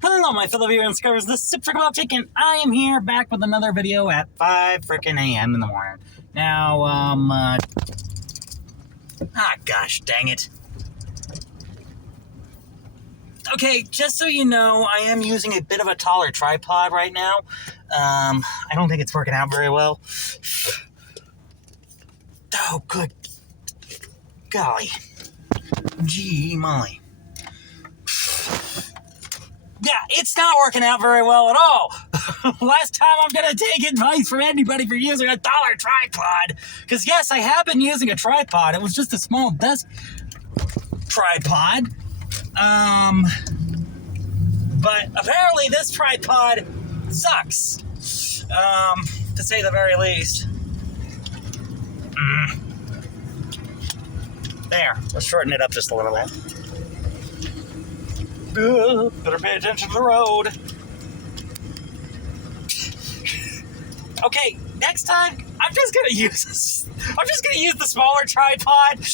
Hello, my fellow viewers and subscribers. This is Sip Chicken. I am here back with another video at 5 frickin' a.m. in the morning. Now, gosh dang it. Okay, just so you know, I am using a bit of a taller tripod right now. I don't think it's working out very well. Oh, good golly. Gee, Molly. Yeah, it's not working out very well at all. Last time I'm going to take advice from anybody for using a taller tripod. Because, yes, I have been using a tripod. It was just a small desk tripod. But apparently this tripod sucks. To say the very least. There, let's shorten it up just a little bit. Better pay attention to the road. Okay, next time I'm just gonna use the smaller tripod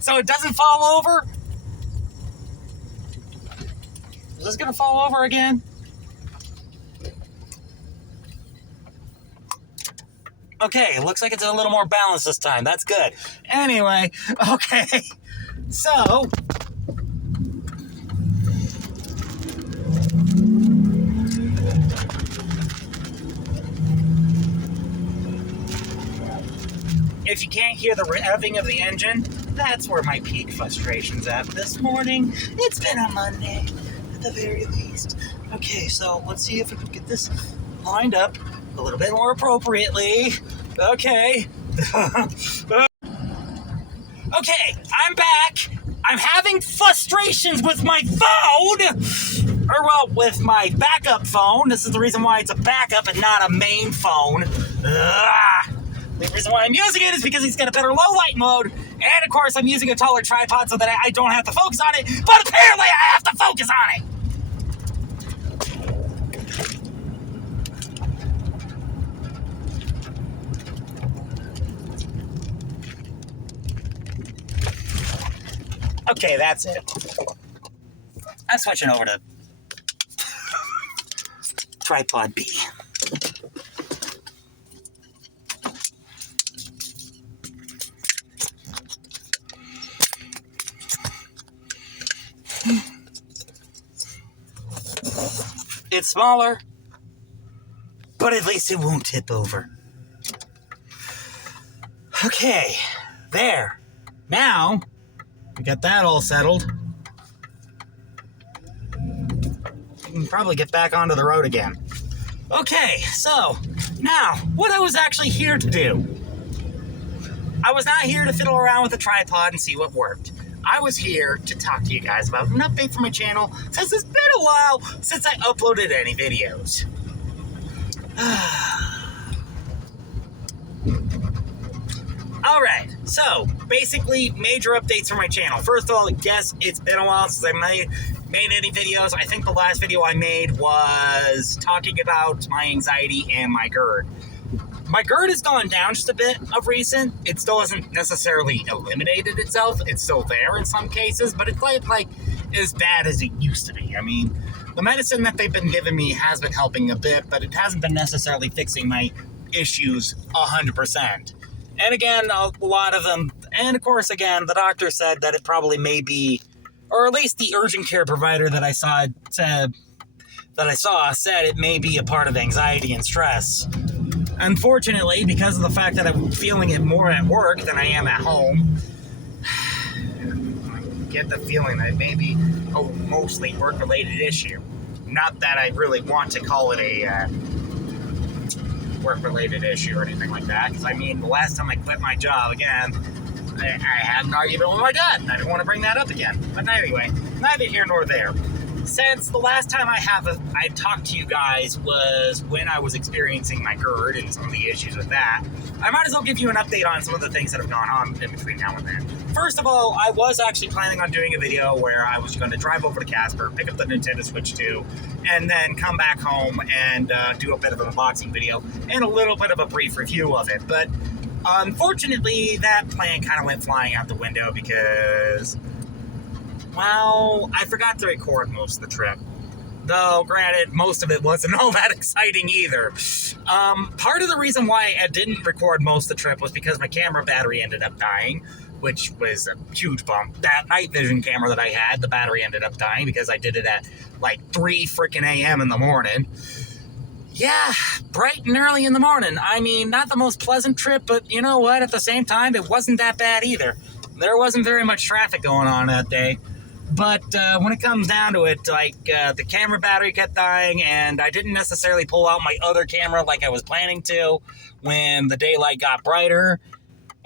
so it doesn't fall over. Is this gonna fall over again? Okay, it looks like it's a little more balanced this time. That's good. Anyway, okay, so if you can't hear the revving of the engine, that's where my peak frustration's at this morning. It's been a Monday, at the very least. Okay, so let's see if we can get this lined up a little bit more appropriately. Okay. Okay, I'm back. I'm having frustrations with my phone. Or, well, with my backup phone. This is the reason why it's a backup and not a main phone. The reason why I'm using it is because it's got a better low light mode. And, of course, I'm using a taller tripod so that I don't have to focus on it. But apparently I have to focus on it. Okay, that's it. I'm switching over to tripod B. It's smaller, but at least it won't tip over. Okay, there. Now, we got that all settled. We can probably get back onto the road again. Okay, so, now, what I was actually here to do. I was not here to fiddle around with the tripod and see what worked. I was here to talk to you guys about an update for my channel, since it's been a while since I uploaded any videos. Alright, so, basically, major updates for my channel. First of all, yes, it's been a while since I made any videos. I think the last video I made was talking about my anxiety and my GERD. My GERD has gone down just a bit of recent. It still hasn't necessarily eliminated itself. It's still there in some cases, but it's like as bad as it used to be. I mean, the medicine that they've been giving me has been helping a bit, but it hasn't been necessarily fixing my issues 100%. And again, a lot of them, and of course, again, the doctor said that it probably may be, or at least the urgent care provider that I saw said it may be a part of anxiety and stress. Unfortunately, because of the fact that I'm feeling it more at work than I am at home, I get the feeling that it may be a mostly work-related issue. Not that I really want to call it a work-related issue or anything like that, because I mean, the last time I quit my job, again, I had an argument with my dad, and I didn't want to bring that up again. But anyway, neither here nor there. Since the last time I talked to you guys was when I was experiencing my GERD and some of the issues with that, I might as well give you an update on some of the things that have gone on in between now and then. First of all, I was actually planning on doing a video where I was going to drive over to Casper, pick up the Nintendo Switch 2, and then come back home and do a bit of an unboxing video and a little bit of a brief review of it. But unfortunately, that plan kind of went flying out the window because Well, I forgot to record most of the trip. Though, granted, most of it wasn't all that exciting either. Part of the reason why I didn't record most of the trip was because my camera battery ended up dying, which was a huge bump. That night vision camera that I had, the battery ended up dying because I did it at like 3 freaking a.m. in the morning. Yeah, bright and early in the morning. I mean, not the most pleasant trip, but you know what? At the same time, it wasn't that bad either. There wasn't very much traffic going on that day. But when it comes down to it, the camera battery kept dying, and I didn't necessarily pull out my other camera like I was planning to when the daylight got brighter.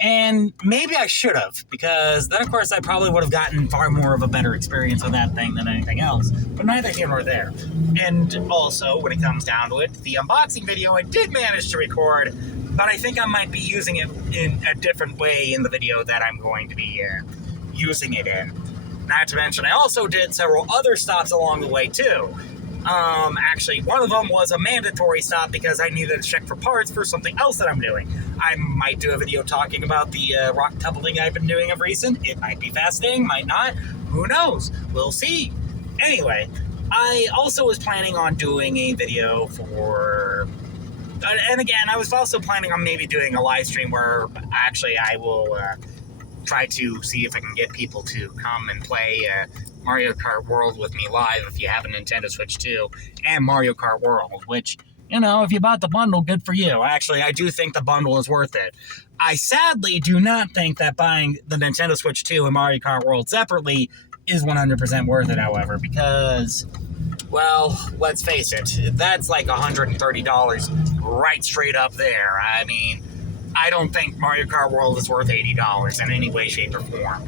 And maybe I should have, because then, of course, I probably would have gotten far more of a better experience with that thing than anything else. But neither here nor there. And also, when it comes down to it, the unboxing video I did manage to record, but I think I might be using it in a different way in the video that I'm going to be using it in. Not to mention, I also did several other stops along the way, too. Actually, one of them was a mandatory stop because I needed to check for parts for something else that I'm doing. I might do a video talking about the rock tumbling I've been doing of recent. It might be fascinating, might not. Who knows? We'll see. Anyway, I also was planning on doing a video for... And again, I was also planning on maybe doing a live stream where actually I will... try to see if I can get people to come and play Mario Kart World with me live if you have a Nintendo Switch 2 and Mario Kart World, which, you know, if you bought the bundle, good for you. Actually, I do think the bundle is worth it. I sadly do not think that buying the Nintendo Switch 2 and Mario Kart World separately is 100% worth it, however, because, well, let's face it, that's like $130 right straight up there. I mean... I don't think Mario Kart World is worth $80 in any way, shape, or form.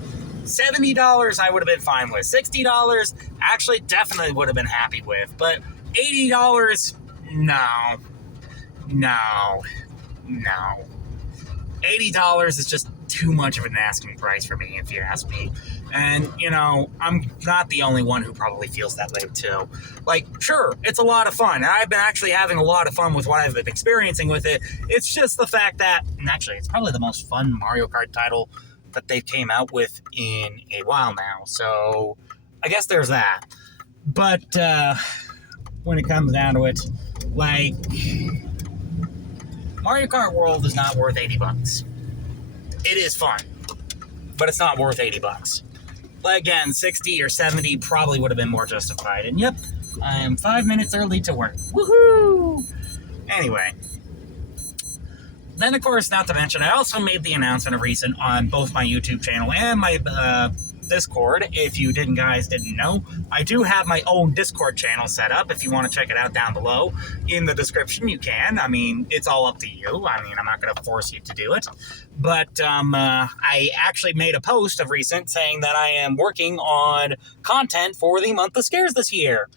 $70 I would have been fine with. $60 actually definitely would have been happy with. But $80, no. $80 is just too much of an asking price for me, if you ask me. And, you know, I'm not the only one who probably feels that way, too. Like, sure, it's a lot of fun. I've been actually having a lot of fun with what I've been experiencing with it. It's just the fact that, and actually, it's probably the most fun Mario Kart title that they've came out with in a while now. So, I guess there's that. But, when it comes down to it, like, Mario Kart World is not worth $80. It is fun, but it's not worth $80. Again, 60 or 70 probably would have been more justified. And yep, I am 5 minutes early to work. Woohoo! Anyway. Then, of course, not to mention, I also made the announcement of recent on both my YouTube channel and my Discord. If you guys didn't know, I do have my own Discord channel set up. If you want to check it out down below in the description, you can. I mean, it's all up to you. I mean, I'm not going to force you to do it. But I actually made a post of recent saying that I am working on content for the month of scares this year.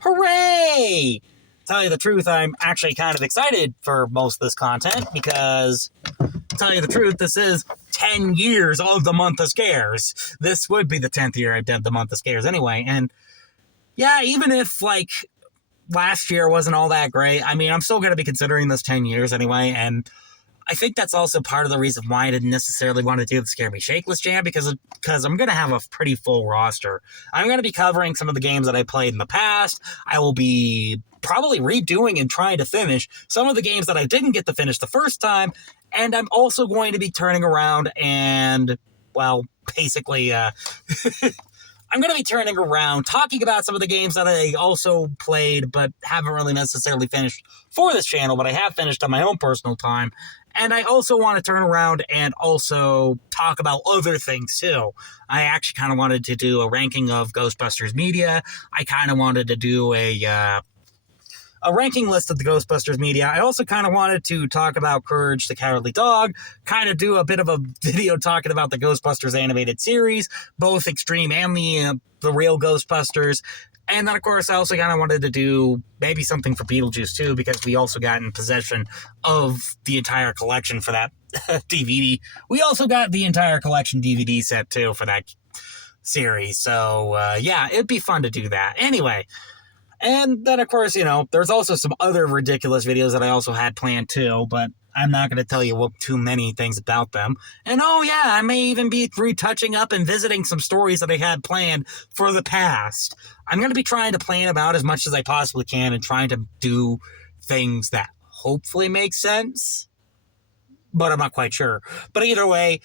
Hooray! Tell you the truth, I'm actually kind of excited for most of this content because, tell you the truth, this is 10 years of the month of scares. This would be the 10th year I did the month of scares anyway. And yeah, even if like last year wasn't all that great, I mean, I'm still going to be considering this 10 years anyway. And I think that's also part of the reason why I didn't necessarily want to do the Scare Me Shakeless Jam because I'm going to have a pretty full roster. I'm going to be covering some of the games that I played in the past. I will be probably redoing and trying to finish some of the games that I didn't get to finish the first time. And I'm also going to be turning around and, well, basically, I'm going to be turning around, talking about some of the games that I also played but haven't really necessarily finished for this channel, but I have finished on my own personal time. And I also want to turn around and also talk about other things, too. I actually kind of wanted to do a ranking of Ghostbusters media. I kind of wanted to do a ranking list of the Ghostbusters media. I also kind of wanted to talk about Courage the Cowardly Dog, kind of do a bit of a video talking about the Ghostbusters animated series, both Extreme and the real Ghostbusters. And then, of course, I also kind of wanted to do maybe something for Beetlejuice, too, because we also got in possession of the entire collection for that DVD. We also got the entire collection DVD set, too, for that series. So, yeah, it'd be fun to do that. Anyway, And then, of course, there's also some other ridiculous videos that I also had planned too, but I'm not going to tell you too many things about them. And oh yeah, I may even be retouching up and visiting some stories that I had planned for the past. I'm going to be trying to plan about as much as I possibly can and trying to do things that hopefully make sense, but I'm not quite sure. But either way,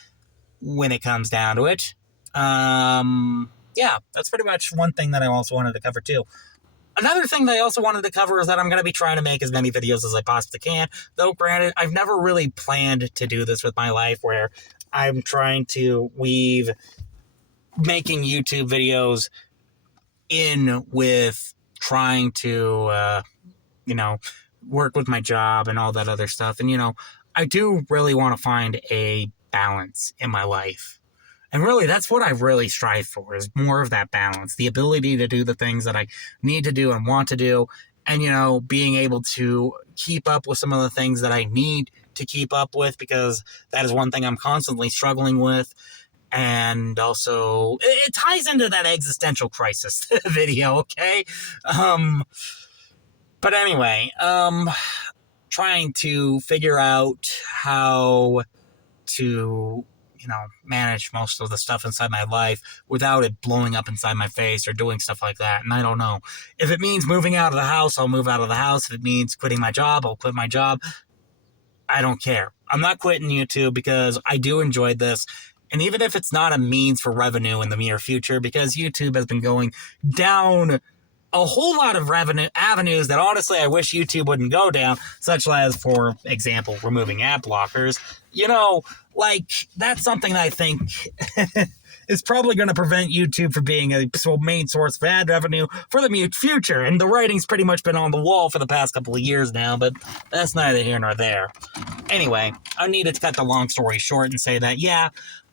when it comes down to it, yeah, that's pretty much one thing that I also wanted to cover too. Another thing that I also wanted to cover is that I'm going to be trying to make as many videos as I possibly can. Though, granted, I've never really planned to do this with my life where I'm trying to weave making YouTube videos in with trying to, work with my job and all that other stuff. And, I do really want to find a balance in my life. And really, that's what I really strive for, is more of that balance, the ability to do the things that I need to do and want to do, and, being able to keep up with some of the things that I need to keep up with, because that is one thing I'm constantly struggling with. And also, it ties into that existential crisis video, okay? But anyway, trying to figure out how to manage most of the stuff inside my life without it blowing up inside my face or doing stuff like that. And I don't know. If it means moving out of the house, I'll move out of the house. If it means quitting my job, I'll quit my job. I don't care. I'm not quitting YouTube because I do enjoy this. And even if it's not a means for revenue in the near future, because YouTube has been going down a whole lot of revenue avenues that honestly I wish YouTube wouldn't go down, such as, for example, removing ad blockers. That's something that I think is probably going to prevent YouTube from being a main source of ad revenue for the future. And the writing's pretty much been on the wall for the past couple of years now, but that's neither here nor there. Anyway, I needed to cut the long story short and say that, yeah,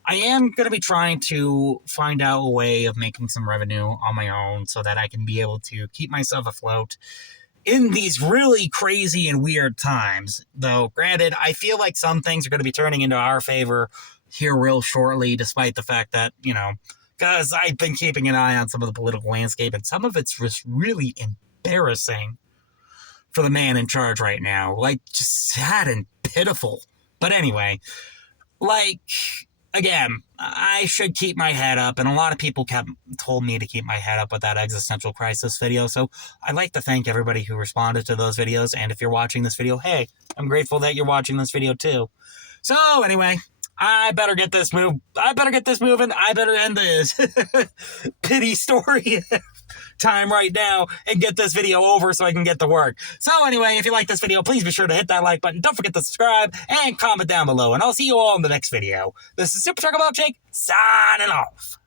I am going to be trying to find out a way of making some revenue on my own so that I can be able to keep myself afloat in these really crazy and weird times. Though, granted, I feel like some things are going to be turning into our favor here real shortly, despite the fact that, because I've been keeping an eye on some of the political landscape, and some of it's just really embarrassing for the man in charge right now. Just sad and pitiful. But anyway, again, I should keep my head up, and a lot of people told me to keep my head up with that existential crisis video, so I'd like to thank everybody who responded to those videos, and if you're watching this video, hey, I'm grateful that you're watching this video too. So anyway, I better get this moving. I better end this pity story time right now and get this video over so I can get to work. So anyway, if you like this video, please be sure to hit that like button. Don't forget to subscribe and comment down below. And I'll see you all in the next video. This is Super Trucker Milkshake, signing off.